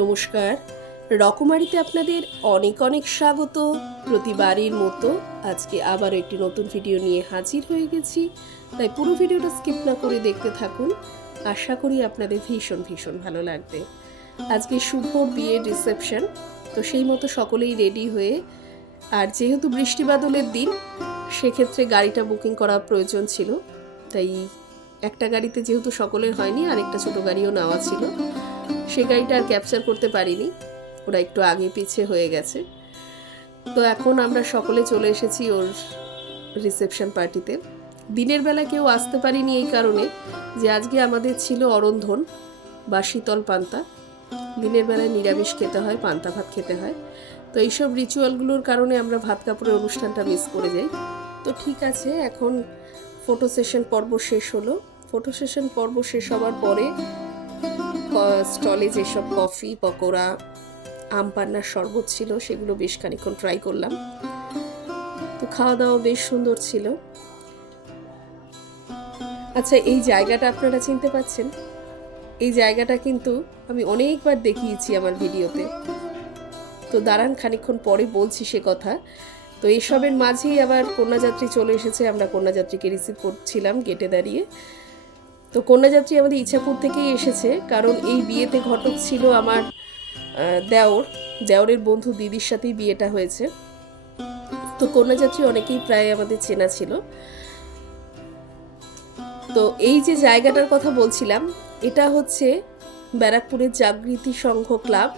নমস্কার। রকমারিতে আপনাদের অনেক অনেক স্বাগত। প্রতিবারের মতো আজকে আবার একটি নতুন ভিডিও নিয়ে হাজির হয়ে গেছি। তাই পুরো ভিডিওটা স্কিপ না করে দেখতে থাকুন। আশা করি আপনাদের ভীষণ ভীষণ ভালো লাগবে। আজকে শুভ বিয়ের রিসেপশন, তো সেই মতো সকলেই রেডি হয়ে, আর যেহেতু বৃষ্টি বাদলের দিন, সেক্ষেত্রে গাড়িটা বুকিং করা প্রয়োজন ছিল। তাই একটা গাড়িতে যেহেতু সকলের হয়নি, আরেকটা ছোট গাড়িও নেওয়া ছিল। সে গাড়িটা আর ক্যাপচার করতে পারিনি। ওরা একটু আগে পিছে হয়ে গেছে। তো এখন আমরা সকলে চলে এসেছি ওর রিসেপশন পার্টিতে দিনের বেলা কেউ আসতে পারিনি এই কারণে যে আজকে আমাদের ছিল অরন্ধন বা শীতল পান্তা। দিনের বেলায় নিরামিষ খেতে হয়, পান্তা ভাত খেতে হয়। তো এইসব রিচুয়ালগুলোর কারণে আমরা ভাত কাপড়ের অনুষ্ঠানটা মিস করে যাই। তো ঠিক আছে, এখন ফটো সেশন পর্ব শেষ হলো। ফটো সেশন পর্ব শেষ হওয়ার পরে স্টলে যেসব কফি, পকোড়া, আম পান্নার শরবত ছিল, সেগুলো বেশ খানিক্ষণ ট্রাই করলাম। তো খাওয়া দাওয়া বেশ সুন্দর ছিল। আচ্ছা এই জায়গাটা আপনারা চিনতে পাচ্ছেন? এই জায়গাটা কিন্তু আমি অনেকবার দেখিয়েছি আমার ভিডিওতে। তো দাঁড়ান খানিক্ষণ পরে বলছি সে কথা। তো এইসবের মাঝেই আবার কন্যাযাত্রী চলে এসেছে, আমরা কন্যাযাত্রীকে রিসিভ করছিলাম গেটে দাঁড়িয়ে। তো কন্যাযাত্রী আমাদের ইচ্ছাপুর থেকেই এসেছে, কারণ এই বিয়েতে ঘটক ছিল আমার দেওর, দেওরের বন্ধু দিদির সাথেই বিয়েটা হয়েছে। তো কন্যাযাত্রী অনেকেই প্রায় আমাদের চেনা ছিল। তো এই যে জায়গাটার কথা বলছিলাম, এটা হচ্ছে ব্যারাকপুরের জাগৃতি সংঘ ক্লাব।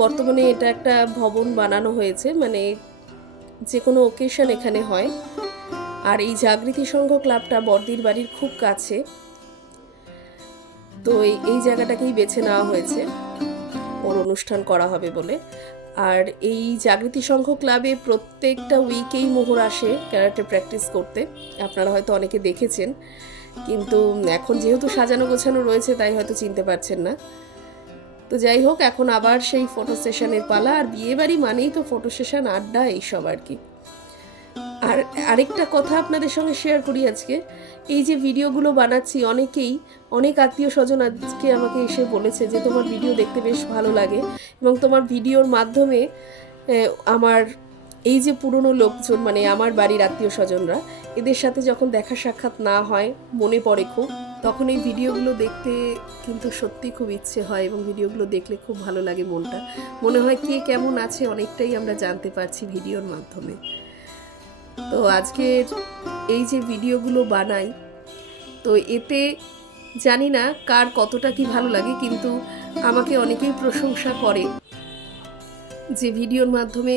বর্তমানে এটা একটা ভবন বানানো হয়েছে মানে যে কোনো ওকেশন এখানে হয়। আর এই জাগৃতি সংঘ ক্লাবটা বর্দির বাড়ির খুব কাছে। তো এই এই জায়গাটাকেই বেছে নেওয়া হয়েছে। ওর অনুষ্ঠান করা হবে বলে। আর এই জাগৃতি সংঘ ক্লাবে প্রত্যেকটা উইকেই মোহর আসে ক্যারাটে প্র্যাকটিস করতে। আপনারা হয়তো অনেকে দেখেছেন। কিন্তু এখন যেহেতু সাজানো গোছানো রয়েছে, তাই হয়তো চিনতে পারছেন না। তো যাই হোক, এখন আবার সেই ফটো সেশনের পালা। আর বিয়ে বাড়ি মানেই তো ফটো সেশন আড্ডা, এইসব আর কি। আর আরেকটা কথা আপনাদের সঙ্গে শেয়ার করি আজকে। এই যে ভিডিওগুলো বানাচ্ছি অনেকেই, অনেক আত্মীয় স্বজন আজকে আমাকে এসে বলেছে যে তোমার ভিডিও দেখতে বেশ ভালো লাগে এবং তোমার ভিডিওর মাধ্যমে আমার এই যে পুরনো লোকজন মানে আমার বাড়ির আত্মীয় স্বজনরা, এদের সাথে যখন দেখা সাক্ষাৎ না হয়, মনে পড়ে খুব, তখন এই ভিডিওগুলো দেখতে কিন্তু সত্যি খুব ইচ্ছে হয় এবং ভিডিওগুলো দেখলে খুব ভালো লাগে মনটা। মনে হয় কে কেমন আছে অনেকটাই আমরা জানতে পারছি ভিডিওর মাধ্যমে। তো আজকের এই যে ভিডিওগুলো বানাই, তো এতে জানি না কার কতটা কি ভালো লাগে, কিন্তু আমাকে অনেকেই প্রশংসা করে যে ভিডিওর মাধ্যমে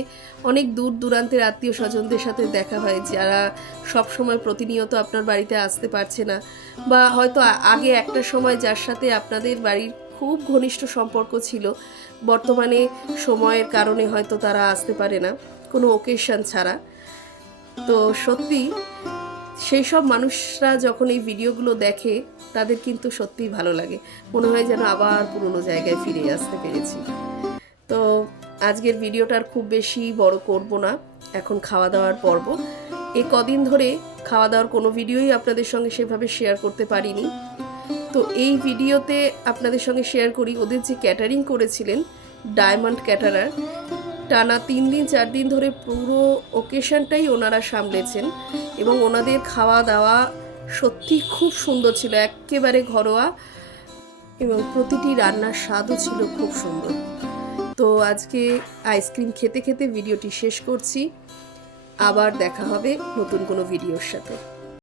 অনেক দূর দূরান্তের আত্মীয় স্বজনদের সাথে দেখা হয়, যারা সব সময় প্রতিনিয়ত আপনার বাড়িতে আসতে পারছে না বা হয়তো আগে একটা সময় যার সাথে আপনাদের বাড়ির খুব ঘনিষ্ঠ সম্পর্ক ছিল, বর্তমানে সময়ের কারণে হয়তো তারা আসতে পারে না, কোনো ওকেশন ছাড়া। তো সত্যি, সেই সব মানুষরা যখন এই ভিডিওগুলো দেখে, তাদের কিন্তু সত্যিই ভালো লাগে। মনে হয় যেন আবার পুরনো জায়গায় ফিরে আসতে পেরেছি। তো আজকের ভিডিওটা আর খুব বেশি বড় করব না। এখন খাওয়া দাওয়ার পর্ব। এ কদিন ধরে খাওয়া দাওয়ার কোনো ভিডিওই আপনাদের সঙ্গে সেভাবে শেয়ার করতে পারিনি। তো এই ভিডিওতে আপনাদের সঙ্গে শেয়ার করি, ওদের যে ক্যাটারিং করেছিলেন, ডায়মন্ড ক্যাটারার টানা তিন দিন, চার দিন ধরে পুরো ওকেশনটাই ওনারা সামলেছেন এবং ওনাদের খাওয়া দাওয়া সত্যি খুব সুন্দর ছিল, একেবারে ঘরোয়া এবং প্রতিটি রান্নার স্বাদও ছিল খুব সুন্দর। তো আজকে আইসক্রিম খেতে খেতে ভিডিওটি শেষ করছি। আবার দেখা হবে নতুন কোনো ভিডিওর সাথে।